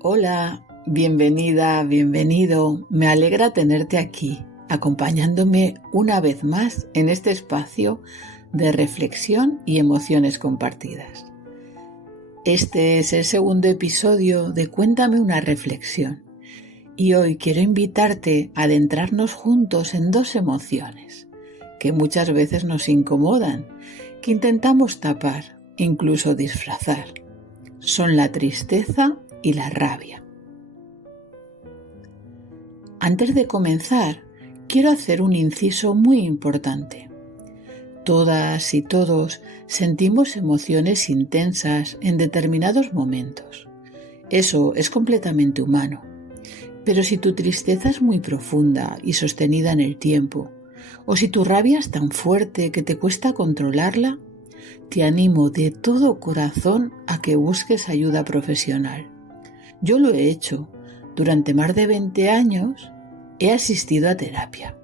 Hola, bienvenida, bienvenido. Me alegra tenerte aquí, acompañándome una vez más en este espacio de reflexión y emociones compartidas. Este es el segundo episodio de Cuéntame una reflexión y hoy quiero invitarte a adentrarnos juntos en dos emociones que muchas veces nos incomodan, que intentamos tapar, incluso disfrazar. Son la tristeza y la rabia. Antes de comenzar, quiero hacer un inciso muy importante. Todas y todos sentimos emociones intensas en determinados momentos. Eso es completamente humano. Pero si tu tristeza es muy profunda y sostenida en el tiempo, o si tu rabia es tan fuerte que te cuesta controlarla, te animo de todo corazón a que busques ayuda profesional. Yo lo he hecho. Durante más de 20 años he asistido a terapia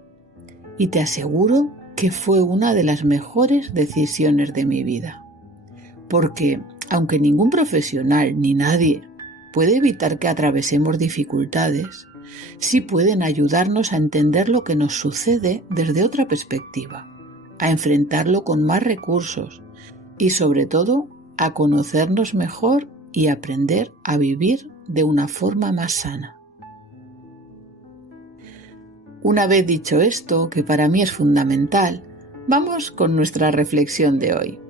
y te aseguro que fue una de las mejores decisiones de mi vida. Porque, aunque ningún profesional ni nadie puede evitar que atravesemos dificultades, sí pueden ayudarnos a entender lo que nos sucede desde otra perspectiva, a enfrentarlo con más recursos y, sobre todo, a conocernos mejor y aprender a vivir de una forma más sana. Una vez dicho esto, que para mí es fundamental, vamos con nuestra reflexión de hoy.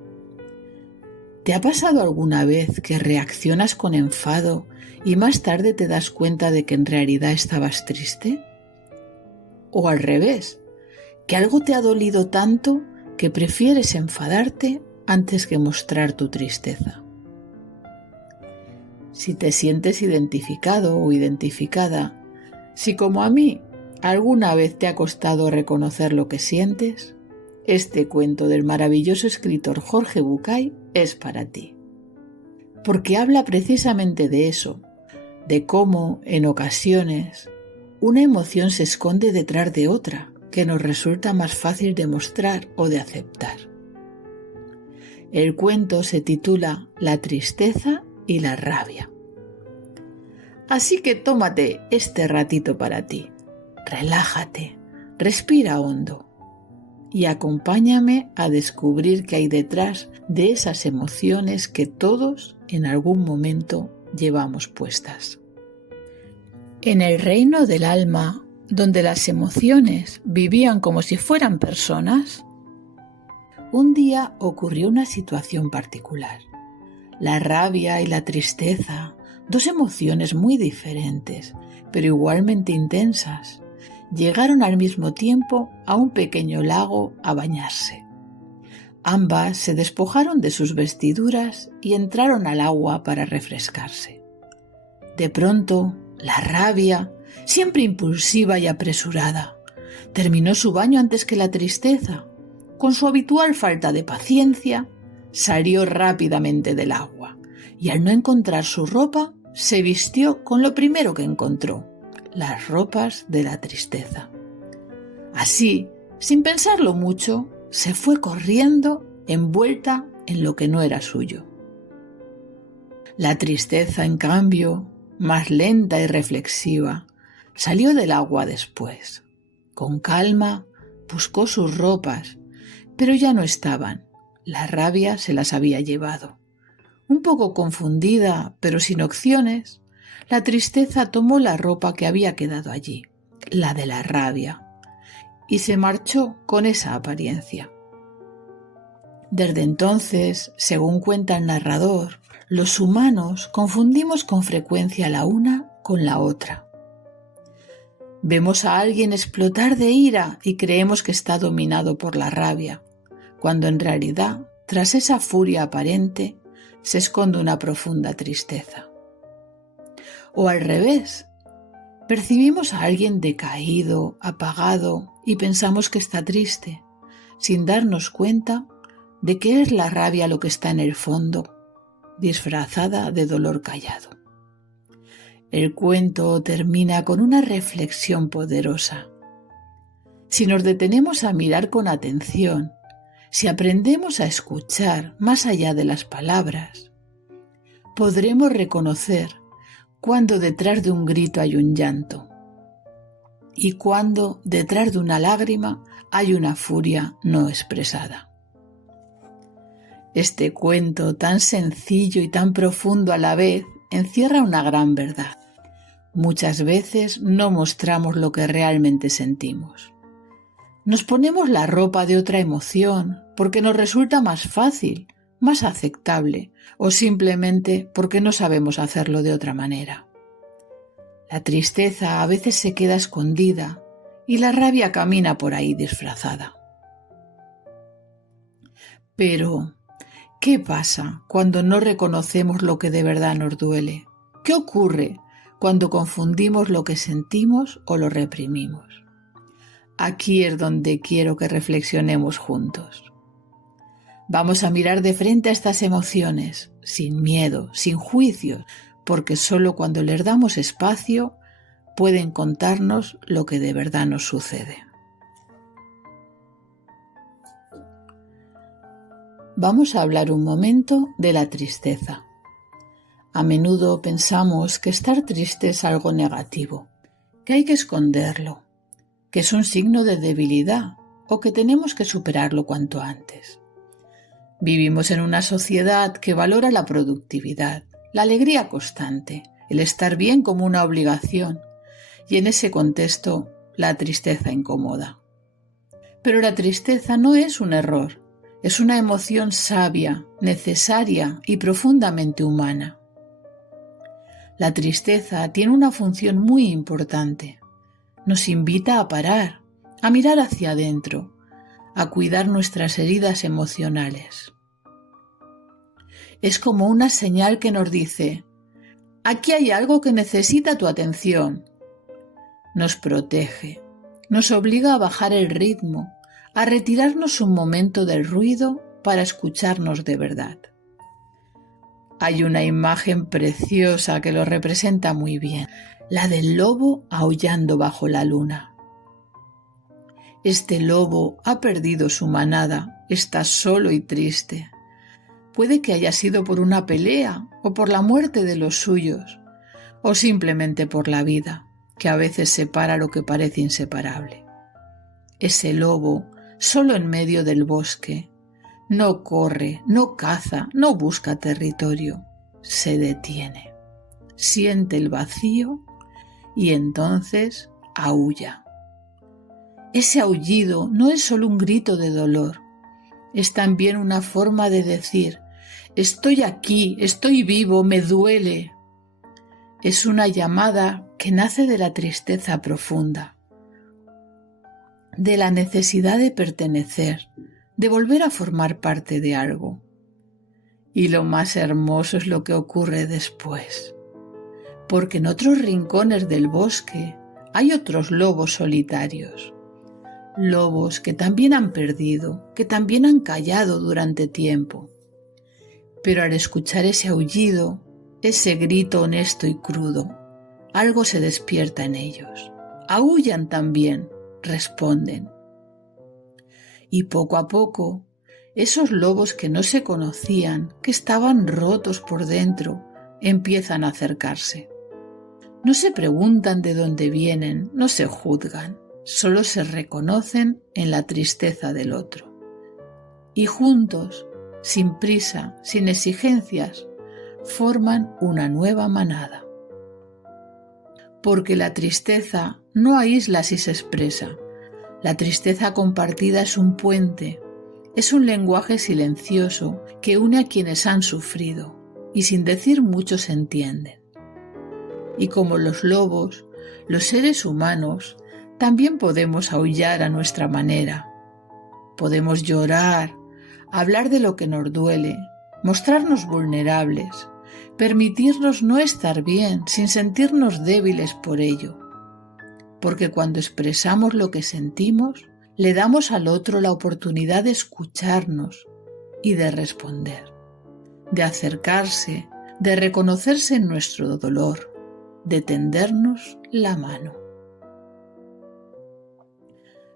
¿Te ha pasado alguna vez que reaccionas con enfado y más tarde te das cuenta de que en realidad estabas triste? ¿O al revés, que algo te ha dolido tanto que prefieres enfadarte antes que mostrar tu tristeza? Si te sientes identificado o identificada, si como a mí alguna vez te ha costado reconocer lo que sientes, este cuento del maravilloso escritor Jorge Bucay es para ti. Porque habla precisamente de eso, de cómo, en ocasiones, una emoción se esconde detrás de otra, que nos resulta más fácil de mostrar o de aceptar. El cuento se titula La tristeza y la rabia. Así que tómate este ratito para ti, relájate, respira hondo y acompáñame a descubrir qué hay detrás de esas emociones que todos en algún momento llevamos puestas. En el reino del alma, donde las emociones vivían como si fueran personas, un día ocurrió una situación particular. La rabia y la tristeza, dos emociones muy diferentes, pero igualmente intensas, llegaron al mismo tiempo a un pequeño lago a bañarse. Ambas se despojaron de sus vestiduras y entraron al agua para refrescarse. De pronto, la rabia, siempre impulsiva y apresurada, terminó su baño antes que la tristeza. Con su habitual falta de paciencia, salió rápidamente del agua y al no encontrar su ropa, se vistió con lo primero que encontró, las ropas de la tristeza. Así, sin pensarlo mucho, se fue corriendo envuelta en lo que no era suyo. La tristeza, en cambio, más lenta y reflexiva, salió del agua después. Con calma, buscó sus ropas, pero ya no estaban. La rabia se las había llevado. Un poco confundida, pero sin opciones, la tristeza tomó la ropa que había quedado allí, la de la rabia, y se marchó con esa apariencia. Desde entonces, según cuenta el narrador, los humanos confundimos con frecuencia la una con la otra. Vemos a alguien explotar de ira y creemos que está dominado por la rabia, cuando en realidad, tras esa furia aparente, se esconde una profunda tristeza. O al revés, percibimos a alguien decaído, apagado y pensamos que está triste, sin darnos cuenta de que es la rabia lo que está en el fondo, disfrazada de dolor callado. El cuento termina con una reflexión poderosa. Si nos detenemos a mirar con atención, si aprendemos a escuchar más allá de las palabras, podremos reconocer cuando detrás de un grito hay un llanto y cuando detrás de una lágrima hay una furia no expresada. Este cuento, tan sencillo y tan profundo a la vez, encierra una gran verdad. Muchas veces no mostramos lo que realmente sentimos. Nos ponemos la ropa de otra emoción porque nos resulta más fácil, más aceptable o simplemente porque no sabemos hacerlo de otra manera. La tristeza a veces se queda escondida y la rabia camina por ahí disfrazada. Pero, ¿qué pasa cuando no reconocemos lo que de verdad nos duele? ¿Qué ocurre cuando confundimos lo que sentimos o lo reprimimos? Aquí es donde quiero que reflexionemos juntos. Vamos a mirar de frente a estas emociones, sin miedo, sin juicios, porque solo cuando les damos espacio pueden contarnos lo que de verdad nos sucede. Vamos a hablar un momento de la tristeza. A menudo pensamos que estar triste es algo negativo, que hay que esconderlo, que es un signo de debilidad o que tenemos que superarlo cuanto antes. Vivimos en una sociedad que valora la productividad, la alegría constante, el estar bien como una obligación, y en ese contexto la tristeza incomoda. Pero la tristeza no es un error, es una emoción sabia, necesaria y profundamente humana. La tristeza tiene una función muy importante. Nos invita a parar, a mirar hacia adentro, a cuidar nuestras heridas emocionales. Es como una señal que nos dice: aquí hay algo que necesita tu atención. Nos protege, nos obliga a bajar el ritmo, a retirarnos un momento del ruido para escucharnos de verdad. Hay una imagen preciosa que lo representa muy bien, la del lobo aullando bajo la luna. Este lobo ha perdido su manada, está solo y triste. Puede que haya sido por una pelea o por la muerte de los suyos, o simplemente por la vida, que a veces separa lo que parece inseparable. Ese lobo, solo en medio del bosque, no corre, no caza, no busca territorio, se detiene, siente el vacío y entonces aúlla. Ese aullido no es solo un grito de dolor, es también una forma de decir: estoy aquí, estoy vivo, me duele. Es una llamada que nace de la tristeza profunda, de la necesidad de pertenecer, de volver a formar parte de algo. Y lo más hermoso es lo que ocurre después, porque en otros rincones del bosque hay otros lobos solitarios, lobos que también han perdido, que también han callado durante tiempo. Pero al escuchar ese aullido, ese grito honesto y crudo, algo se despierta en ellos. Aúllan también, responden. Y poco a poco, esos lobos que no se conocían, que estaban rotos por dentro, empiezan a acercarse. No se preguntan de dónde vienen, no se juzgan, solo se reconocen en la tristeza del otro. Y juntos, sin prisa, sin exigencias, forman una nueva manada. Porque la tristeza no aísla si se expresa. La tristeza compartida es un puente, es un lenguaje silencioso que une a quienes han sufrido y sin decir mucho se entienden. Y como los lobos, los seres humanos también podemos aullar a nuestra manera. Podemos llorar, hablar de lo que nos duele, mostrarnos vulnerables, permitirnos no estar bien sin sentirnos débiles por ello. Porque cuando expresamos lo que sentimos, le damos al otro la oportunidad de escucharnos y de responder, de acercarse, de reconocerse en nuestro dolor, de tendernos la mano.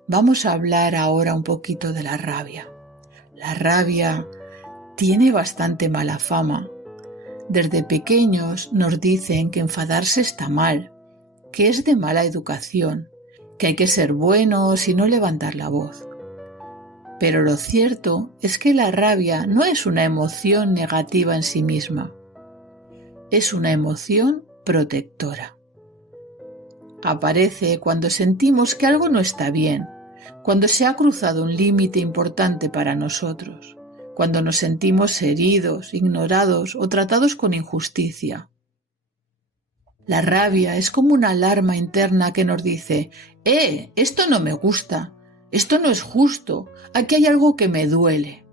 Vamos a hablar ahora un poquito de la rabia. La rabia tiene bastante mala fama. Desde pequeños nos dicen que enfadarse está mal, que es de mala educación, que hay que ser buenos y no levantar la voz. Pero lo cierto es que la rabia no es una emoción negativa en sí misma. Es una emoción protectora. Aparece cuando sentimos que algo no está bien, cuando se ha cruzado un límite importante para nosotros, cuando nos sentimos heridos, ignorados o tratados con injusticia. La rabia es como una alarma interna que nos dice: esto no me gusta, esto no es justo, aquí hay algo que me duele.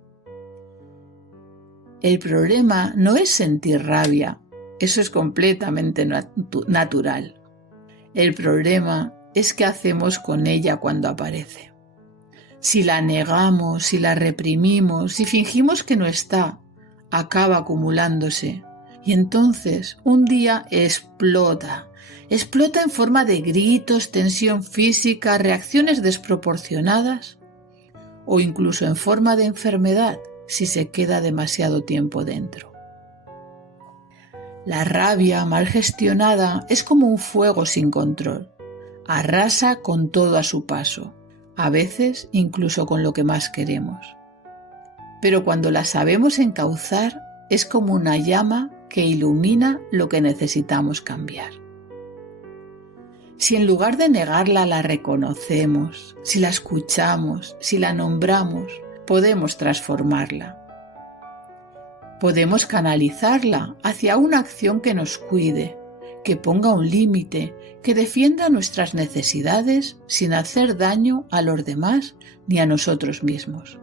El problema no es sentir rabia, eso es completamente natural. El problema es qué hacemos con ella cuando aparece. Si la negamos, si la reprimimos, si fingimos que no está, acaba acumulándose. Y entonces un día explota en forma de gritos, tensión física, reacciones desproporcionadas o incluso en forma de enfermedad si se queda demasiado tiempo dentro. La rabia mal gestionada es como un fuego sin control. Arrasa con todo a su paso, a veces incluso con lo que más queremos. Pero cuando la sabemos encauzar, es como una llama que ilumina lo que necesitamos cambiar. Si en lugar de negarla la reconocemos, si la escuchamos, si la nombramos, podemos transformarla. Podemos canalizarla hacia una acción que nos cuide, que ponga un límite, que defienda nuestras necesidades sin hacer daño a los demás ni a nosotros mismos.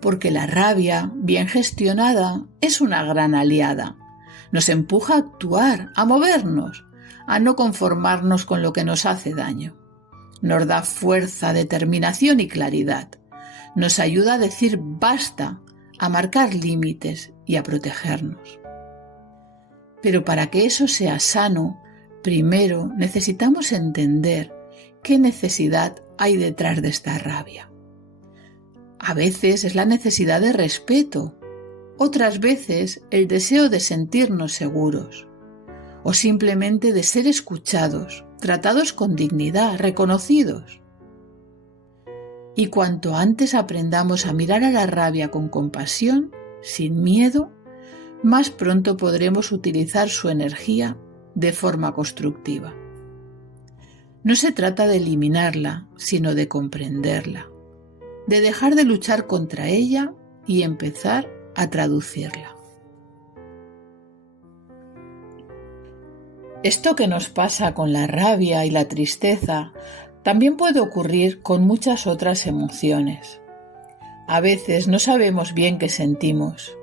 Porque la rabia, bien gestionada, es una gran aliada. Nos empuja a actuar, a movernos, a no conformarnos con lo que nos hace daño. Nos da fuerza, determinación y claridad. Nos ayuda a decir basta, a marcar límites y a protegernos. Pero para que eso sea sano, primero necesitamos entender qué necesidad hay detrás de esta rabia. A veces es la necesidad de respeto, otras veces el deseo de sentirnos seguros, o simplemente de ser escuchados, tratados con dignidad, reconocidos. Y cuanto antes aprendamos a mirar a la rabia con compasión, sin miedo, más pronto podremos utilizar su energía de forma constructiva. No se trata de eliminarla, sino de comprenderla, de dejar de luchar contra ella y empezar a traducirla. Esto que nos pasa con la rabia y la tristeza también puede ocurrir con muchas otras emociones. A veces no sabemos bien qué sentimos,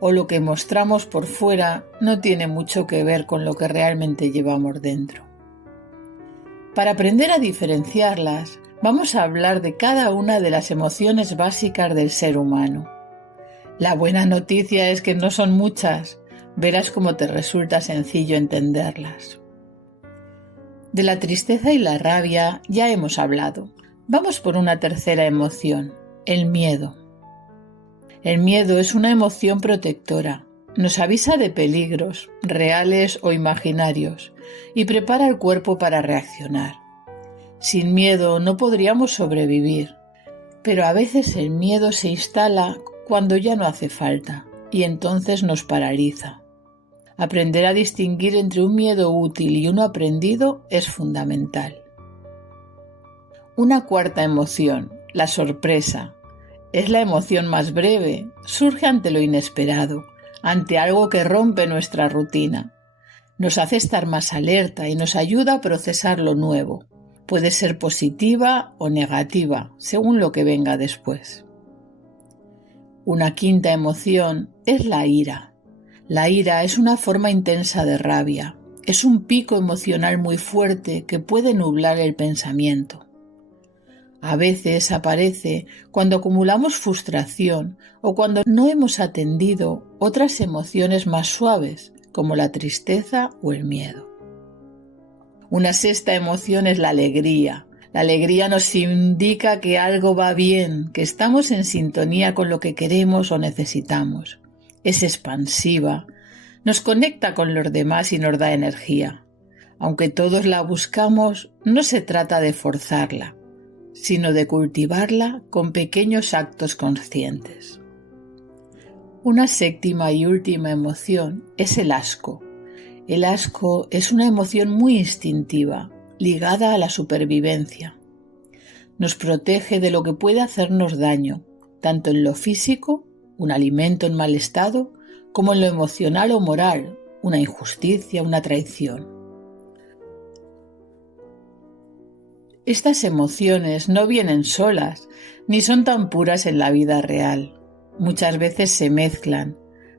o lo que mostramos por fuera no tiene mucho que ver con lo que realmente llevamos dentro. Para aprender a diferenciarlas, vamos a hablar de cada una de las emociones básicas del ser humano. La buena noticia es que no son muchas, verás cómo te resulta sencillo entenderlas. De la tristeza y la rabia ya hemos hablado. Vamos por una tercera emoción, el miedo. El miedo es una emoción protectora. Nos avisa de peligros, reales o imaginarios, y prepara el cuerpo para reaccionar. Sin miedo no podríamos sobrevivir, pero a veces el miedo se instala cuando ya no hace falta, y entonces nos paraliza. Aprender a distinguir entre un miedo útil y uno aprendido es fundamental. Una cuarta emoción, la sorpresa. Es la emoción más breve, surge ante lo inesperado, ante algo que rompe nuestra rutina. Nos hace estar más alerta y nos ayuda a procesar lo nuevo. Puede ser positiva o negativa, según lo que venga después. Una quinta emoción es la ira. La ira es una forma intensa de rabia. Es un pico emocional muy fuerte que puede nublar el pensamiento. A veces aparece cuando acumulamos frustración o cuando no hemos atendido otras emociones más suaves, como la tristeza o el miedo. Una sexta emoción es la alegría. La alegría nos indica que algo va bien, que estamos en sintonía con lo que queremos o necesitamos. es expansiva, nos conecta con los demás y nos da energía. Aunque todos la buscamos, no se trata de forzarla, sino de cultivarla con pequeños actos conscientes. Una séptima y última emoción es el asco. El asco es una emoción muy instintiva, ligada a la supervivencia. Nos protege de lo que puede hacernos daño, tanto en lo físico, un alimento en mal estado, como en lo emocional o moral, una injusticia, una traición. Estas emociones no vienen solas, ni son tan puras en la vida real. Muchas veces se mezclan.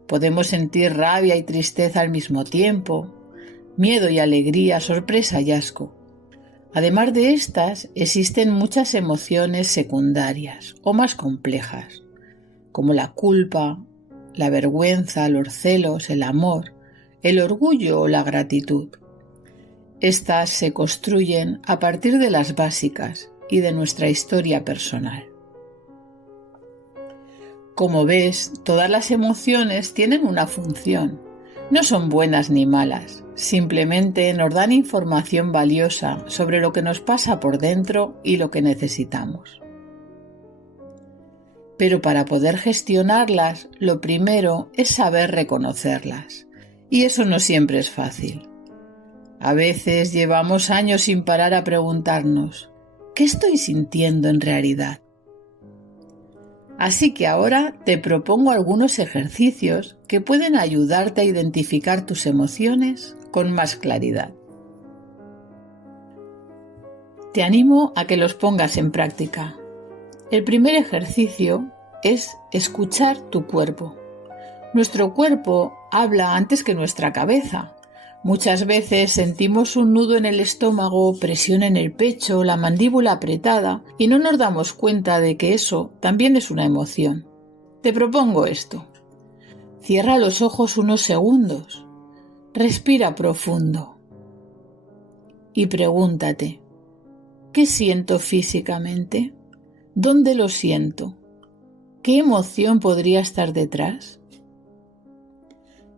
Podemos sentir rabia y tristeza al mismo tiempo, miedo y alegría, sorpresa y asco. Además de estas, existen muchas emociones secundarias o más complejas, como la culpa, la vergüenza, los celos, el amor, el orgullo o la gratitud. Estas se construyen a partir de las básicas y de nuestra historia personal. Como ves, todas las emociones tienen una función. No son buenas ni malas, simplemente nos dan información valiosa sobre lo que nos pasa por dentro y lo que necesitamos. Pero para poder gestionarlas, lo primero es saber reconocerlas, y eso no siempre es fácil. A veces llevamos años sin parar a preguntarnos, ¿qué estoy sintiendo en realidad? Así que ahora te propongo algunos ejercicios que pueden ayudarte a identificar tus emociones con más claridad. Te animo a que los pongas en práctica. El primer ejercicio es escuchar tu cuerpo. Nuestro cuerpo habla antes que nuestra cabeza. Muchas veces sentimos un nudo en el estómago, presión en el pecho, la mandíbula apretada y no nos damos cuenta de que eso también es una emoción. Te propongo esto. Cierra los ojos unos segundos. Respira profundo. Y pregúntate, ¿qué siento físicamente? ¿Dónde lo siento? ¿Qué emoción podría estar detrás?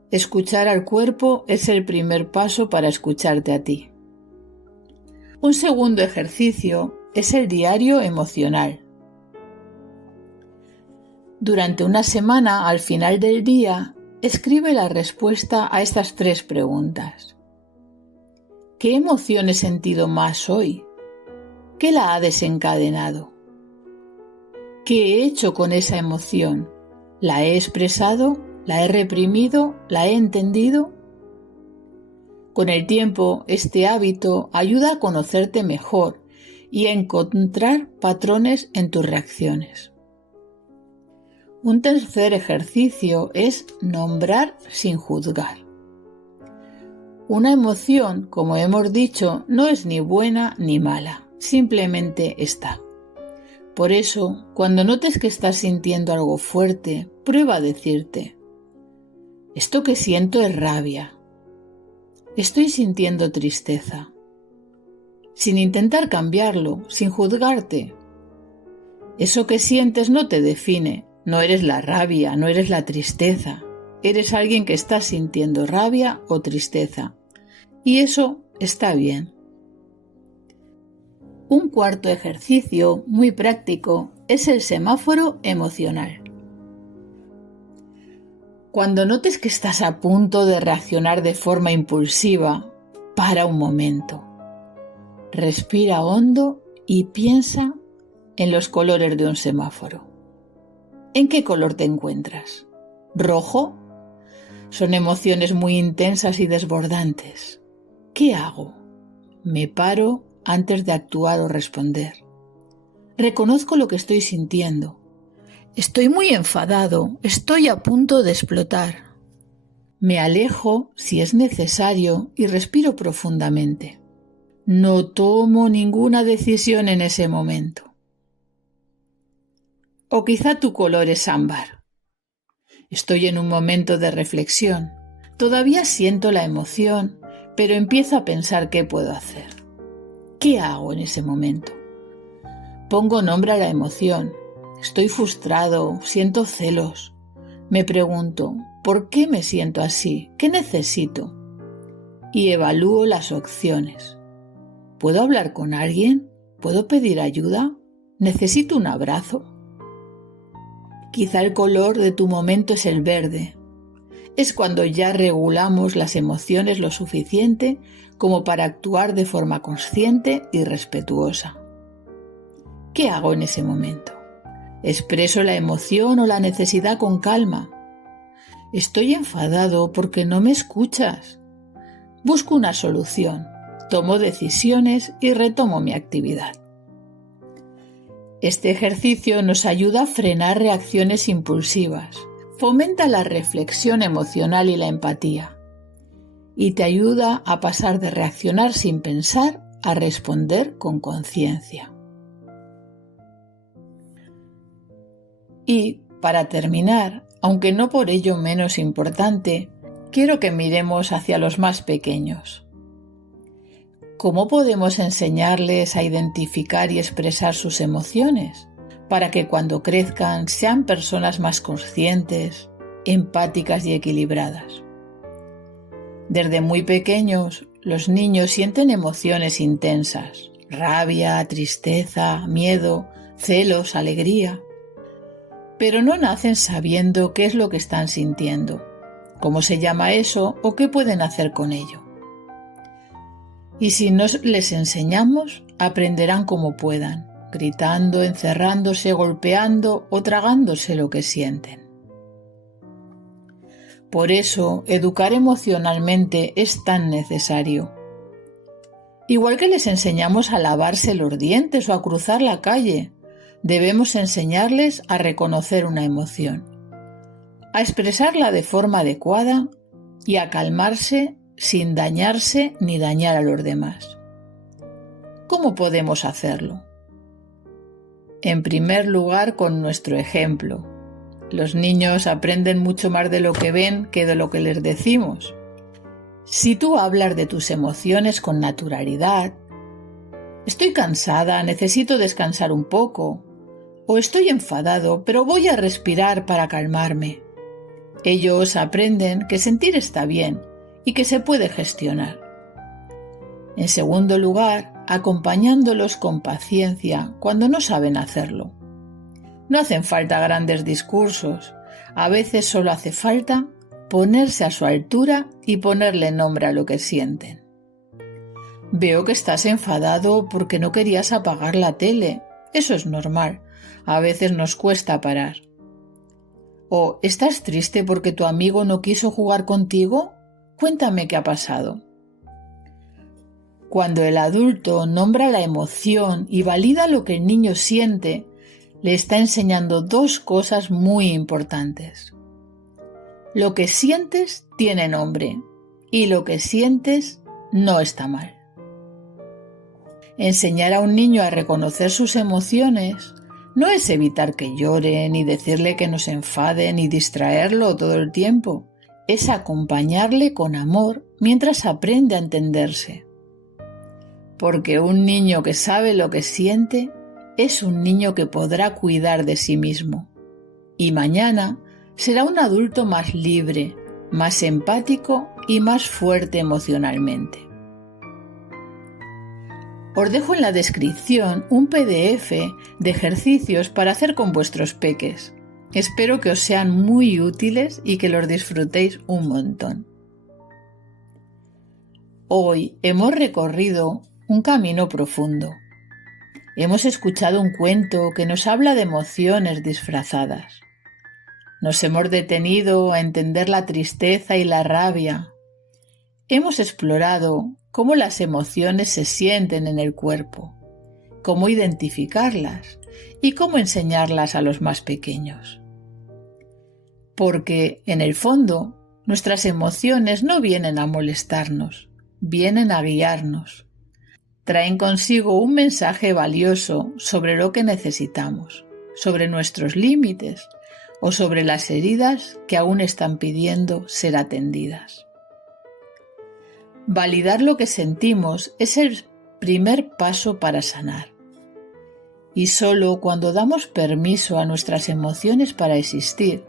Escuchar al cuerpo es el primer paso para escucharte a ti. Un segundo ejercicio es el diario emocional. Durante una semana, al final del día, escribe la respuesta a estas 3 preguntas. ¿Qué emoción he sentido más hoy? ¿Qué la ha desencadenado? ¿Qué he hecho con esa emoción? ¿La he expresado? ¿La he reprimido? ¿La he entendido? Con el tiempo, este hábito ayuda a conocerte mejor y a encontrar patrones en tus reacciones. Un tercer ejercicio es nombrar sin juzgar. Una emoción, como hemos dicho, no es ni buena ni mala, simplemente está. Por eso, cuando notes que estás sintiendo algo fuerte, prueba a decirte: esto que siento es rabia. Estoy sintiendo tristeza. Sin intentar cambiarlo, sin juzgarte. Eso que sientes no te define. No eres la rabia, no eres la tristeza. Eres alguien que está sintiendo rabia o tristeza. Y eso está bien. Un cuarto ejercicio muy práctico es el semáforo emocional. Cuando notes que estás a punto de reaccionar de forma impulsiva, para un momento. Respira hondo y piensa en los colores de un semáforo. ¿En qué color te encuentras? ¿Rojo? Son emociones muy intensas y desbordantes. ¿Qué hago? Me paro antes de actuar o responder. Reconozco lo que estoy sintiendo. Estoy muy enfadado, estoy a punto de explotar. Me alejo si es necesario y respiro profundamente. No tomo ninguna decisión en ese momento. O quizá tu color es ámbar. Estoy en un momento de reflexión. Todavía siento la emoción, pero empiezo a pensar qué puedo hacer. ¿Qué hago en ese momento? Pongo nombre a la emoción. Estoy frustrado, siento celos. Me pregunto, ¿Por qué me siento así? ¿Qué necesito? Y evalúo las opciones. ¿Puedo hablar con alguien? ¿Puedo pedir ayuda? ¿Necesito un abrazo? Quizá el color de tu momento es el verde. Es cuando ya regulamos las emociones lo suficiente como para actuar de forma consciente y respetuosa. ¿Qué hago en ese momento? ¿Expreso la emoción o la necesidad con calma? Estoy enfadado porque no me escuchas. Busco una solución, tomo decisiones y retomo mi actividad. Este ejercicio nos ayuda a frenar reacciones impulsivas, fomenta la reflexión emocional y la empatía, y te ayuda a pasar de reaccionar sin pensar a responder con conciencia. Y, para terminar, aunque no por ello menos importante, quiero que miremos hacia los más pequeños. ¿Cómo podemos enseñarles a identificar y expresar sus emociones para que cuando crezcan sean personas más conscientes, empáticas y equilibradas? Desde muy pequeños, los niños sienten emociones intensas: rabia, tristeza, miedo, celos, alegría. Pero no nacen sabiendo qué es lo que están sintiendo, cómo se llama eso o qué pueden hacer con ello. Y si no les enseñamos, aprenderán como puedan, gritando, encerrándose, golpeando o tragándose lo que sienten. Por eso, educar emocionalmente es tan necesario. Igual que les enseñamos a lavarse los dientes o a cruzar la calle, debemos enseñarles a reconocer una emoción, a expresarla de forma adecuada y a calmarse sin dañarse ni dañar a los demás. ¿Cómo podemos hacerlo? En primer lugar, con nuestro ejemplo. Los niños aprenden mucho más de lo que ven que de lo que les decimos. Si tú hablas de tus emociones con naturalidad, estoy cansada, necesito descansar un poco, o estoy enfadado, pero voy a respirar para calmarme. Ellos aprenden que sentir está bien y que se puede gestionar. En segundo lugar, acompañándolos con paciencia cuando no saben hacerlo. No hacen falta grandes discursos, a veces solo hace falta ponerse a su altura y ponerle nombre a lo que sienten. Veo que estás enfadado porque no querías apagar la tele. Eso es normal, a veces nos cuesta parar. ¿O estás triste porque tu amigo no quiso jugar contigo? Cuéntame qué ha pasado. Cuando el adulto nombra la emoción y valida lo que el niño siente, le está enseñando dos cosas muy importantes. Lo que sientes tiene nombre y lo que sientes no está mal. Enseñar a un niño a reconocer sus emociones no es evitar que llore, ni decirle que no se enfade, ni distraerlo todo el tiempo. Es acompañarle con amor mientras aprende a entenderse. Porque un niño que sabe lo que siente es un niño que podrá cuidar de sí mismo. Y mañana será un adulto más libre, más empático y más fuerte emocionalmente. Os dejo en la descripción un PDF de ejercicios para hacer con vuestros peques. Espero que os sean muy útiles y que los disfrutéis un montón. Hoy hemos recorrido un camino profundo. Hemos escuchado un cuento que nos habla de emociones disfrazadas. Nos hemos detenido a entender la tristeza y la rabia. Hemos explorado cómo las emociones se sienten en el cuerpo, cómo identificarlas y cómo enseñarlas a los más pequeños. Porque, en el fondo, nuestras emociones no vienen a molestarnos, vienen a guiarnos. Traen consigo un mensaje valioso sobre lo que necesitamos, sobre nuestros límites o sobre las heridas que aún están pidiendo ser atendidas. Validar lo que sentimos es el primer paso para sanar. Y solo cuando damos permiso a nuestras emociones para existir,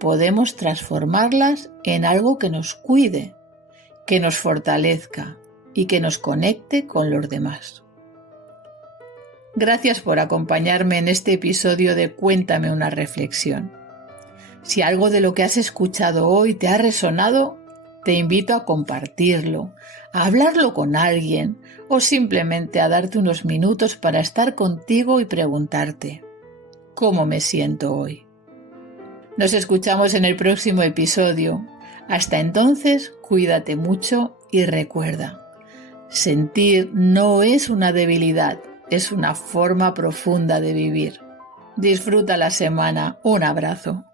podemos transformarlas en algo que nos cuide, que nos fortalezca y que nos conecte con los demás. Gracias por acompañarme en este episodio de Cuéntame una reflexión. Si algo de lo que has escuchado hoy te ha resonado, te invito a compartirlo, a hablarlo con alguien o simplemente a darte unos minutos para estar contigo y preguntarte, ¿cómo me siento hoy? Nos escuchamos en el próximo episodio. Hasta entonces, cuídate mucho y recuerda, sentir no es una debilidad, es una forma profunda de vivir. Disfruta la semana. Un abrazo.